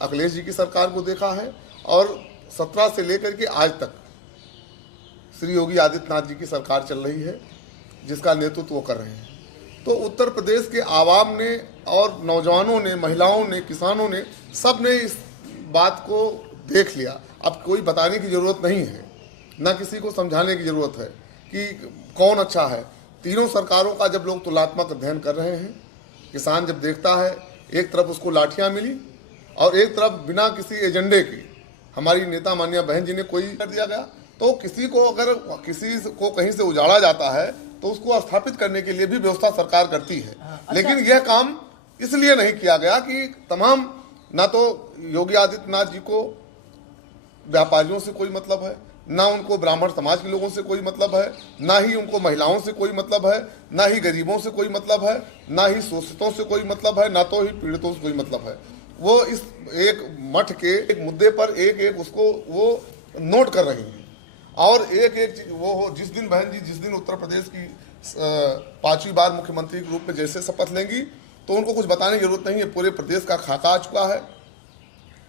अखिलेश जी की सरकार को देखा है और 17 से लेकर के आज तक श्री योगी आदित्यनाथ जी की सरकार चल रही है, जिसका नेतृत्व वो कर रहे हैं। तो उत्तर प्रदेश के आवाम ने और नौजवानों ने, महिलाओं ने, किसानों ने, सब ने इस बात को देख लिया। अब कोई बताने की ज़रूरत नहीं है, ना किसी को समझाने की ज़रूरत है कि कौन अच्छा है। तीनों सरकारों का जब लोग तुलनात्मक अध्ययन कर रहे हैं, किसान जब देखता है, एक तरफ उसको लाठियाँ मिली और एक तरफ बिना किसी एजेंडे के हमारी नेता मान्या बहन जी ने कोई कर दिया गया। तो किसी को अगर किसी को कहीं से उजाड़ा जाता है तो उसको स्थापित करने के लिए भी व्यवस्था सरकार करती है। लेकिन यह काम इसलिए नहीं किया गया कि तमाम, ना तो योगी आदित्यनाथ जी को व्यापारियों से कोई मतलब है, ना उनको ब्राह्मण समाज के लोगों से कोई मतलब है, ना ही उनको महिलाओं से कोई मतलब है, ना ही गरीबों से कोई मतलब है, ना ही शोषितों से कोई मतलब है, ना तो ही पीड़ितों से कोई मतलब है। वो इस एक मठ के एक मुद्दे पर एक एक उसको वो नोट कर रही हैं और एक एक वो जिस दिन बहन जी, जिस दिन उत्तर प्रदेश की 5वीं बार मुख्यमंत्री के रूप में जैसे शपथ लेंगी तो उनको कुछ बताने की जरूरत नहीं है। पूरे प्रदेश का खाका आ चुका है,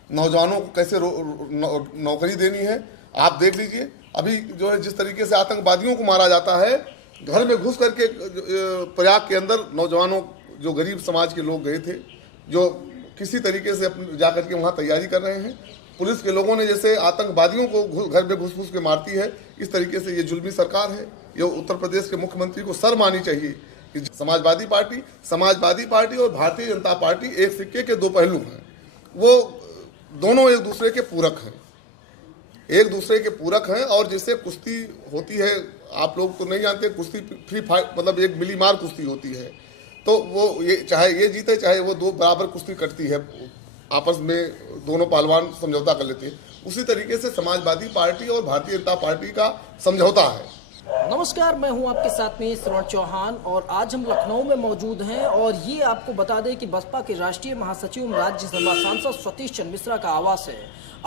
नौजवानों को कैसे नौकरी देनी है। आप देख लीजिए, अभी जो है जिस तरीके से आतंकवादियों को मारा जाता है, घर में घुस करके प्रयाग के अंदर नौजवानों, जो गरीब समाज के लोग गए थे, जो किसी तरीके से जाकर के वहाँ तैयारी कर रहे हैं, पुलिस के लोगों ने जैसे आतंकवादियों को घर में घुस के मारती है, इस तरीके से ये जुल्मी सरकार है। ये उत्तर प्रदेश के मुख्यमंत्री को शर्म आनी चाहिए कि समाजवादी पार्टी और भारतीय जनता पार्टी एक सिक्के के दो पहलू हैं। वो दोनों एक दूसरे के पूरक हैं और जैसे कुश्ती होती है, आप लोग तो नहीं जानते, कुश्ती फ्री फाइट मतलब एक मिली मार कुश्ती होती है। तो वो ये चाहे ये जीते चाहे वो दो बराबर कुश्ती करती है, आपस में दोनों पहलवान समझौता कर लेते हैं। उसी तरीके से समाजवादी पार्टी और भारतीय जनता पार्टी का समझौता है। नमस्कार, मैं हूं आपके साथ में श्रवण चौहान और आज हम लखनऊ में मौजूद हैं और ये आपको बता दें कि बसपा के राष्ट्रीय महासचिव राज्यसभा सांसद सतीश चंद्र मिश्रा का आवास है।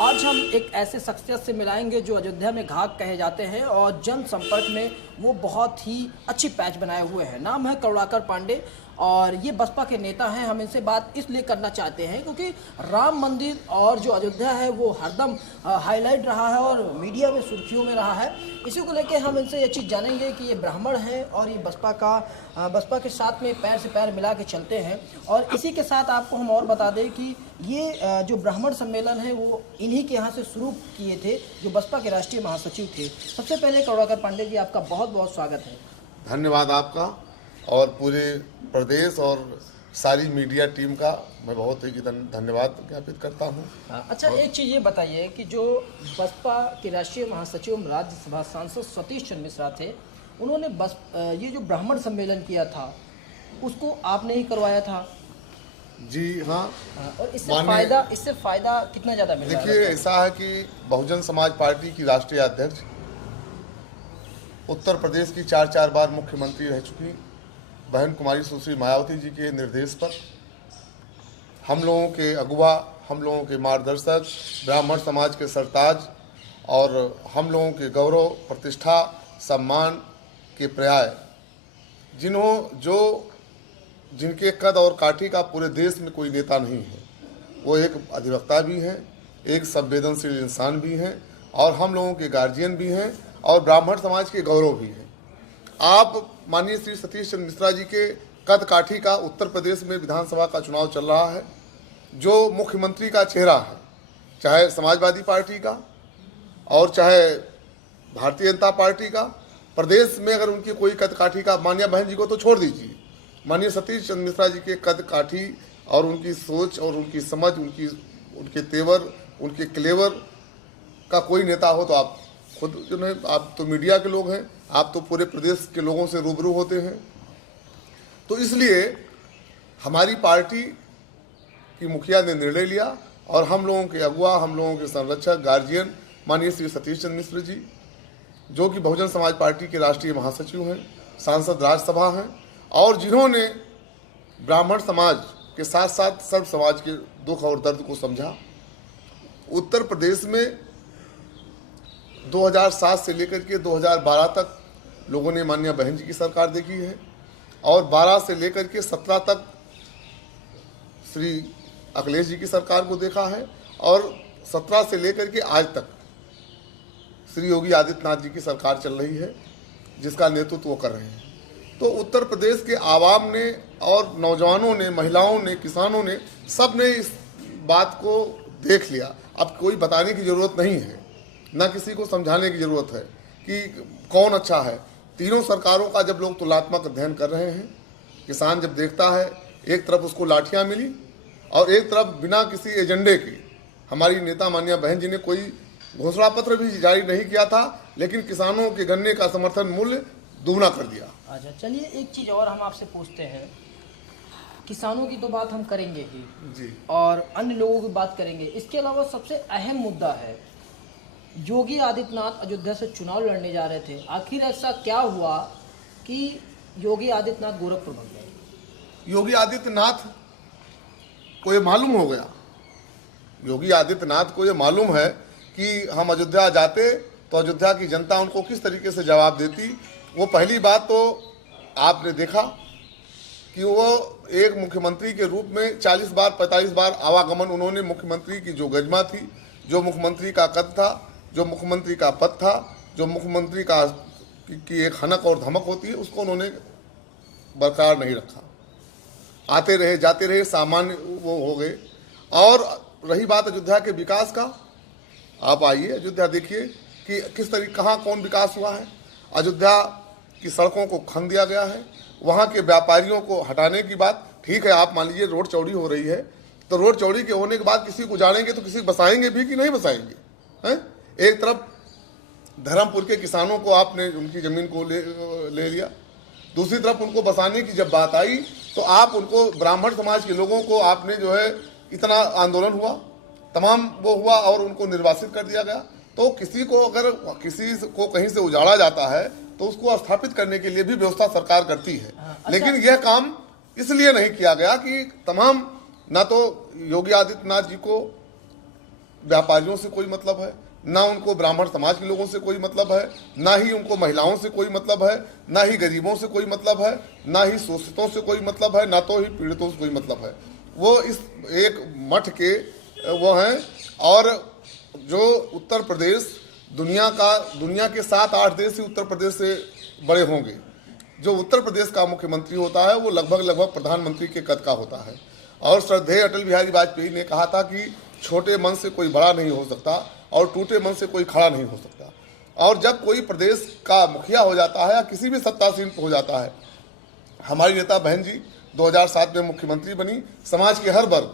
आज हम एक ऐसे शख्सियत से मिलाएंगे जो अयोध्या में घाक कहे जाते हैं और जनसंपर्क में वो बहुत ही अच्छी पैच बनाए हुए हैं। नाम है करुणाकर पांडे और ये बसपा के नेता हैं। हम इनसे बात इसलिए करना चाहते हैं क्योंकि राम मंदिर और जो अयोध्या है वो हरदम हाईलाइट रहा है और मीडिया में सुर्खियों में रहा है। इसी को लेकर हम इनसे ये चीज़ जानेंगे कि ये ब्राह्मण हैं और ये बसपा के साथ में पैर से पैर मिला के चलते हैं। और इसी के साथ आपको हम और बता दें कि ये जो ब्राह्मण सम्मेलन है वो इन्हीं के यहाँ से शुरू किए थे, जो बसपा के राष्ट्रीय महासचिव थे। सबसे पहले करुणाकर पांडे जी, आपका बहुत बहुत स्वागत है। धन्यवाद आपका और पूरे प्रदेश और सारी मीडिया टीम का मैं बहुत ही धन्यवाद ज्ञापित करता हूँ। अच्छा, एक चीज़ ये बताइए कि जो बसपा के राष्ट्रीय महासचिव राज्यसभा सांसद सतीश चंद्र मिश्रा थे, उन्होंने ये जो ब्राह्मण सम्मेलन किया था उसको आपने ही करवाया था? जी हाँ। और इससे फायदा कितना ज़्यादा मिला? देखिए, ऐसा है कि बहुजन समाज पार्टी की राष्ट्रीय अध्यक्ष, उत्तर प्रदेश की 4 बार मुख्यमंत्री रह चुकी बहन कुमारी सुश्री मायावती जी के निर्देश पर हम लोगों के अगुवा, हम लोगों के मार्गदर्शक, ब्राह्मण समाज के सरताज और हम लोगों के गौरव, प्रतिष्ठा, सम्मान के पर्याय, जिनके कद और काठी का पूरे देश में कोई नेता नहीं है, वो एक अधिवक्ता भी हैं, एक संवेदनशील इंसान भी हैं और हम लोगों के गार्जियन भी हैं और ब्राह्मण समाज के गौरव भी हैं। आप माननीय श्री सतीश चंद्र मिश्रा जी के कद काठी का उत्तर प्रदेश में विधानसभा का चुनाव चल रहा है, जो मुख्यमंत्री का चेहरा है, चाहे समाजवादी पार्टी का और चाहे भारतीय जनता पार्टी का, प्रदेश में अगर उनकी कोई कद काठी का, मान्या बहन जी को तो छोड़ दीजिए, माननीय सतीश चंद्र मिश्रा जी के कद काठी और उनकी सोच और उनकी समझ, उनके तेवर, उनके क्लेवर का कोई नेता हो तो आप खुद जो है, आप तो मीडिया के लोग हैं, आप तो पूरे प्रदेश के लोगों से रूबरू होते हैं। तो इसलिए हमारी पार्टी की मुखिया ने निर्णय लिया और हम लोगों के अगुवा, हम लोगों के संरक्षक, गार्जियन माननीय श्री सतीश चंद्र मिश्र जी, जो कि बहुजन समाज पार्टी के राष्ट्रीय महासचिव हैं, सांसद राज्यसभा हैं और जिन्होंने ब्राह्मण समाज के साथ साथ सर्व समाज के दुख और दर्द को समझा। उत्तर प्रदेश में 2007 से लेकर के 2012 तक लोगों ने मान्या बहन जी की सरकार देखी है और 12 से लेकर के 17 तक श्री अखिलेश जी की सरकार को देखा है और 17 से लेकर के आज तक श्री योगी आदित्यनाथ जी की सरकार चल रही है, जिसका नेतृत्व वो कर रहे हैं। तो उत्तर प्रदेश के आवाम ने और नौजवानों ने, महिलाओं ने, किसानों ने, सब ने इस बात को देख लिया। अब कोई बताने की ज़रूरत नहीं है, ना किसी को समझाने की ज़रूरत है कि कौन अच्छा है। तीनों सरकारों का जब लोग तुलनात्मक अध्ययन कर रहे हैं, किसान जब देखता है, एक तरफ उसको लाठियाँ मिली और एक तरफ बिना किसी एजेंडे के हमारी नेता माननीय बहन जी ने कोई घोषणा पत्र भी जारी नहीं किया था, लेकिन किसानों के गन्ने का समर्थन मूल्य दुगना कर दिया। अच्छा, चलिए एक चीज़ और हम आपसे पूछते हैं। किसानों की तो बात हम करेंगे ही जी, और अन्य लोगों की बात करेंगे। इसके अलावा सबसे अहम मुद्दा है, योगी आदित्यनाथ अयोध्या से चुनाव लड़ने जा रहे थे। आखिर ऐसा क्या हुआ कि योगी आदित्यनाथ गोरखपुर भाग गए? योगी आदित्यनाथ को ये मालूम हो गया, योगी आदित्यनाथ को ये मालूम है कि हम अयोध्या जाते तो अयोध्या की जनता उनको किस तरीके से जवाब देती। वो पहली बात तो आपने देखा कि वो एक मुख्यमंत्री के रूप में 40 बार 45 बार आवागमन, उन्होंने मुख्यमंत्री की जो गरिमा थी, जो मुख्यमंत्री का कद था, जो मुख्यमंत्री का पद था, जो मुख्यमंत्री का की एक हनक और धमक होती है, उसको उन्होंने बरकरार नहीं रखा। आते रहे, जाते रहे, सामान्य वो हो गए। और रही बात अयोध्या के विकास का, आप आइए अयोध्या देखिए कि किस तरीके कहाँ कौन विकास हुआ है। अयोध्या की सड़कों को खन दिया गया है, वहाँ के व्यापारियों को हटाने की बात, ठीक है, आप मान लीजिए रोड चौड़ी हो रही है, तो रोड चौड़ी के होने के बाद किसी को जानेंगे तो किसी बसाएंगे भी कि नहीं बसाएंगे हैं। एक तरफ धर्मपुर के किसानों को आपने उनकी ज़मीन को ले लिया, दूसरी तरफ उनको बसाने की जब बात आई तो आप उनको, ब्राह्मण समाज के लोगों को आपने जो है, इतना आंदोलन हुआ, तमाम वो हुआ और उनको निर्वासित कर दिया गया। तो किसी को अगर किसी को कहीं से उजाड़ा जाता है तो उसको स्थापित करने के लिए भी व्यवस्था सरकार करती है। अच्छा। लेकिन यह काम इसलिए नहीं किया गया कि तमाम, ना तो योगी आदित्यनाथ जी को व्यापारियों से कोई मतलब है, ना उनको ब्राह्मण समाज के लोगों से कोई मतलब है, ना ही उनको महिलाओं से कोई मतलब है, ना ही गरीबों से कोई मतलब है, ना ही शोषितों से कोई मतलब है, ना तो ही पीड़ितों से कोई मतलब है। वो इस एक मठ के वो हैं। और जो उत्तर प्रदेश दुनिया के 7-8 देश ही उत्तर प्रदेश से बड़े होंगे। जो उत्तर प्रदेश का मुख्यमंत्री होता है वो लगभग प्रधानमंत्री के कद का होता है। और श्रद्धेय अटल बिहारी वाजपेयी ने कहा था कि छोटे मन से कोई बड़ा नहीं हो सकता और टूटे मन से कोई खड़ा नहीं हो सकता। और जब कोई प्रदेश का मुखिया हो जाता है या किसी भी सत्तासीन हो जाता है, हमारी नेता बहन जी 2007 में मुख्यमंत्री बनी, समाज के हर वर्ग,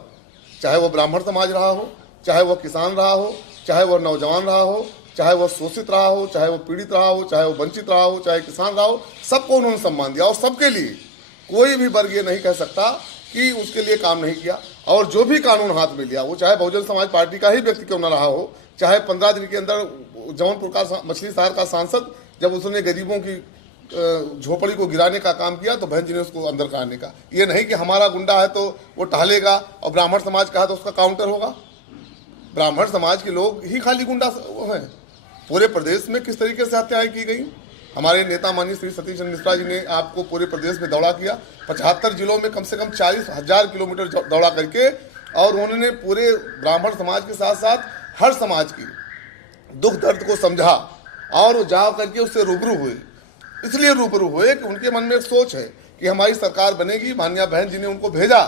चाहे वो ब्राह्मण समाज रहा हो, चाहे वो किसान रहा हो, चाहे वो नौजवान रहा हो, चाहे वो शोषित रहा हो, चाहे वो पीड़ित रहा हो, चाहे वो वंचित रहा हो, चाहे किसान रहा हो, सबको उन्होंने सम्मान दिया। और सबके लिए कोई भी वर्ग ये नहीं कह सकता कि उसके लिए काम नहीं किया। और जो भी कानून हाथ में लिया, वो चाहे बहुजन समाज पार्टी का ही व्यक्ति क्यों न रहा हो, चाहे 15 दिन के अंदर जौनपुर का मछली शहर का सांसद जब उसने गरीबों की झोपड़ी को गिराने का काम किया तो बहन जी ने उसको अंदर करने का। ये नहीं कि हमारा गुंडा है तो वो टहलेगा और ब्राह्मण समाज का है तो उसका काउंटर होगा। ब्राह्मण समाज के लोग ही खाली गुंडा हैं। पूरे प्रदेश में किस तरीके से हत्याएं की गई, हमारे नेता माननीय श्री सतीश चंद्र मिश्रा जी ने आपको पूरे प्रदेश में दौड़ा किया। 75 जिलों में कम से कम 40,000 किलोमीटर दौड़ा करके, और उन्होंने पूरे ब्राह्मण समाज के साथ साथ हर समाज की दुख दर्द को समझा और जा करके उससे रूबरू हुए। इसलिए रूबरू हुए कि उनके मन में एक सोच है कि हमारी सरकार बनेगी। माननीय बहन जी ने उनको भेजा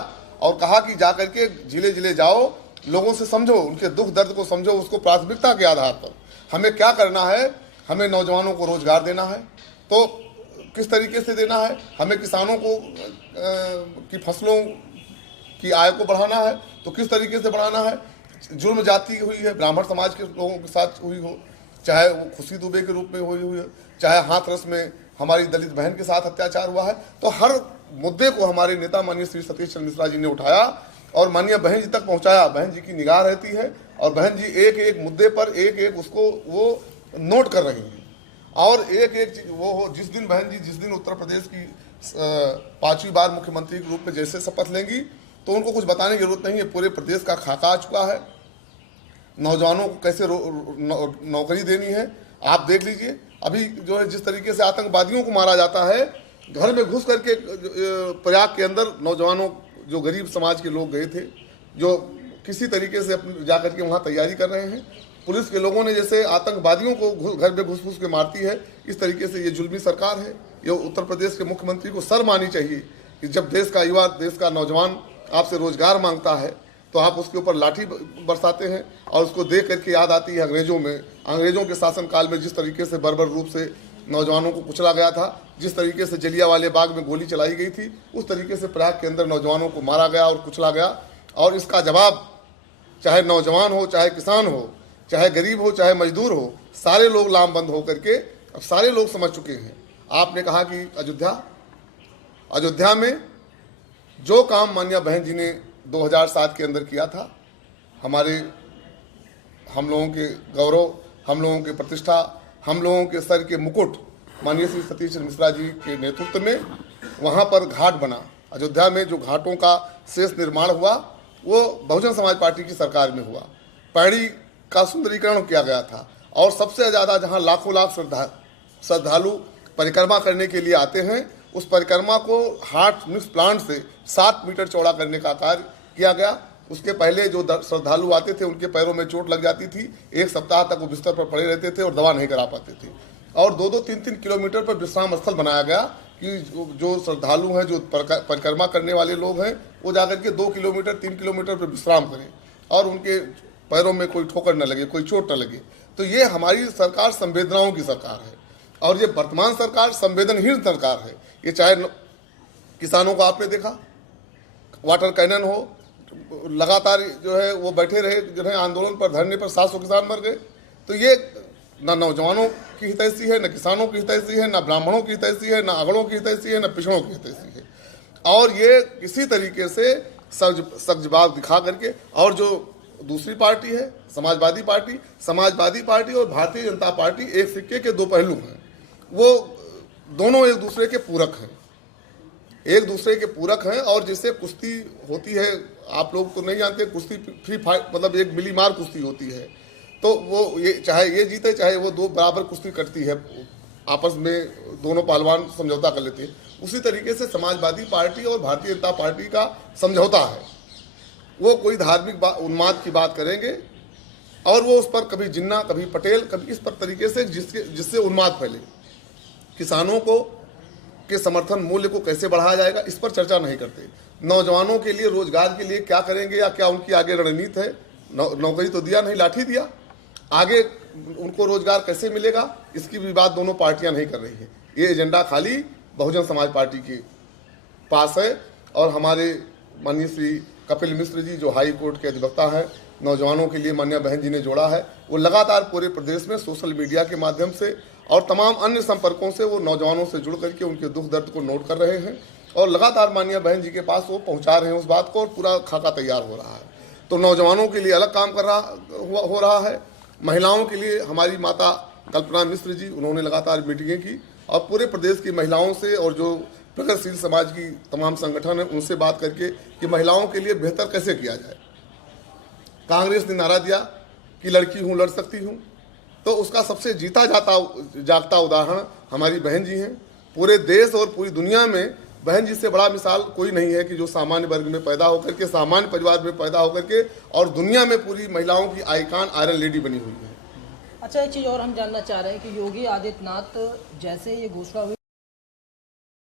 और कहा कि जा करके जिले जिले जाओ, लोगों से समझो, उनके दुख दर्द को समझो, उसको प्राथमिकता के आधार पर हमें क्या करना है। हमें नौजवानों को रोजगार देना है तो किस तरीके से देना है, हमें किसानों को की फसलों की आय को बढ़ाना है तो किस तरीके से बढ़ाना है। जुर्म जाति हुई है, ब्राह्मण समाज के लोगों के साथ हुई हो, चाहे वो खुशी दुबे के रूप में हुई हो, चाहे हाथरस में हमारी दलित बहन के साथ अत्याचार हुआ है, तो हर मुद्दे को हमारे नेता माननीय श्री सतीश चंद्र मिश्रा जी ने उठाया और माननीय बहन जी तक पहुंचाया। बहन जी की निगाह रहती है और बहन जी एक एक मुद्दे पर एक एक उसको वो नोट कर रही हैं। और एक एक चीज वो हो, जिस दिन बहन जी जिस दिन उत्तर प्रदेश की 5वीं बार मुख्यमंत्री के रूप में जैसे शपथ लेंगी तो उनको कुछ बताने की जरूरत नहीं है। पूरे प्रदेश का खाका आ चुका है, नौजवानों को कैसे नौकरी देनी है। आप देख लीजिए अभी जो है जिस तरीके से आतंकवादियों को मारा जाता है, घर में घुस करके प्रयाग के अंदर नौजवानों जो गरीब समाज के लोग गए थे जो किसी तरीके से जाकर के वहाँ तैयारी कर रहे हैं। पुलिस के लोगों ने जैसे आतंकवादियों को घर में घुस के मारती है, इस तरीके से ये जुल्मी सरकार है। ये उत्तर प्रदेश के मुख्यमंत्री को शर्म आनी चाहिए कि जब देश का युवा, देश का नौजवान आपसे रोजगार मांगता है तो आप उसके ऊपर लाठी बरसाते हैं। और उसको देख करके याद आती है अंग्रेजों के शासनकाल में जिस तरीके से बर्बर रूप से नौजवानों को कुचला गया था, जिस तरीके से जलियांवाले बाग में गोली चलाई गई थी, उस तरीके से प्रयाग के अंदर नौजवानों को मारा गया और कुचला गया। और इसका जवाब चाहे नौजवान हो, चाहे किसान हो, चाहे गरीब हो, चाहे मजदूर हो, सारे लोग लामबंद होकर के अब सारे लोग समझ चुके हैं। आपने कहा कि अयोध्या में जो काम माननीय बहन जी ने 2007 के अंदर किया था, हम लोगों के गौरव, हम लोगों की प्रतिष्ठा, हम लोगों के सर के मुकुट माननीय श्री सतीश चंद्र मिश्रा जी के नेतृत्व में वहाँ पर घाट बना। अयोध्या में जो घाटों का शेष निर्माण हुआ वो बहुजन समाज पार्टी की सरकार में हुआ। पैड़ी का सुंदरीकरण किया गया था और सबसे ज़्यादा जहाँ लाखों लाख श्रद्धालु परिक्रमा करने के लिए आते हैं, उस परिक्रमा को हार्ट मिक्स प्लांट से 7 मीटर चौड़ा करने का कार्य किया गया। उसके पहले जो श्रद्धालु आते थे उनके पैरों में चोट लग जाती थी, 1 सप्ताह तक वो बिस्तर पर पड़े रहते थे और दवा नहीं करा पाते थे। और 2-2, 3-3 किलोमीटर पर विश्राम स्थल बनाया गया कि जो श्रद्धालु हैं, जो परिक्रमा करने वाले लोग हैं, वो जाकर के 2 किलोमीटर 3 किलोमीटर पर विश्राम करें और उनके पैरों में कोई ठोकर न लगे, कोई चोट न लगे। तो ये हमारी सरकार संवेदनाओं की सरकार है और ये वर्तमान सरकार संवेदनहीन सरकार है। ये चाहे किसानों को आपने देखा, वाटर कैनन हो, लगातार जो है वो बैठे रहे, जो है आंदोलन पर, धरने पर 700 किसान मर गए। तो ये न नौजवानों की हितैषी है, न किसानों की हितैषी है, न ब्राह्मणों की हितैषी है, न अगड़ों की हितैषी है, न पिछड़ों की हितैषी है। और ये किसी तरीके से सख्त जवाब दिखा करके, और जो दूसरी पार्टी है समाजवादी पार्टी और भारतीय जनता पार्टी एक सिक्के के 2 पहलू हैं। वो दोनों एक दूसरे के पूरक हैं और जिससे कुश्ती होती है, आप लोग तो नहीं जानते, कुश्ती फ्री फाइट मतलब एक मिली मार कुश्ती होती है। तो वो ये चाहे ये जीते चाहे वो 2 बराबर कुश्ती कटती है, आपस में दोनों पहलवान समझौता कर लेते हैं। उसी तरीके से समाजवादी पार्टी और भारतीय जनता पार्टी का समझौता है। वो कोई धार्मिक उन्माद की बात करेंगे और वो उस पर कभी जिन्ना, कभी पटेल, कभी इस पर तरीके से जिससे उन्माद फैले। किसानों को के समर्थन मूल्य को कैसे बढ़ाया जाएगा, इस पर चर्चा नहीं करते। नौजवानों के लिए, रोजगार के लिए क्या करेंगे या क्या उनकी आगे रणनीति है? नौकरी तो दिया नहीं, लाठी दिया। आगे उनको रोजगार कैसे मिलेगा, इसकी भी बात दोनों पार्टियां नहीं कर रही है। ये एजेंडा खाली बहुजन समाज पार्टी के पास है। और हमारे माननीय श्री कपिल मिश्र जी, जो हाई कोर्ट के अधिवक्ता हैं, नौजवानों के लिए माननीय बहन जी ने जोड़ा है, वो लगातार पूरे प्रदेश में सोशल मीडिया के माध्यम से और तमाम अन्य संपर्कों से वो नौजवानों से जुड़ करके उनके दुख दर्द को नोट कर रहे हैं और लगातार माननीय बहन जी के पास वो पहुंचा रहे हैं उस बात को, और पूरा खाका तैयार हो रहा है। तो नौजवानों के लिए अलग काम हो रहा है। महिलाओं के लिए हमारी माता कल्पना मिश्र जी, उन्होंने लगातार मीटिंगें की और पूरे प्रदेश की महिलाओं से और जो प्रगतिशील समाज की तमाम संगठन है उनसे बात करके कि महिलाओं के लिए बेहतर कैसे किया जाए। कांग्रेस ने नारा दिया कि लड़की हूँ, लड़ सकती हूँ, तो उसका सबसे जीता जागता उदाहरण हमारी बहन जी हैं। पूरे देश और पूरी दुनिया में बहन जी से बड़ा मिसाल कोई नहीं है कि जो सामान्य वर्ग में पैदा होकर के, सामान्य परिवार में पैदा होकर के और दुनिया में पूरी महिलाओं की आइकॉन आयरन लेडी बनी हुई है। अच्छा, एक चीज़ और हम जानना चाह रहे हैं कि योगी आदित्यनाथ जैसे ये घोषणा हुई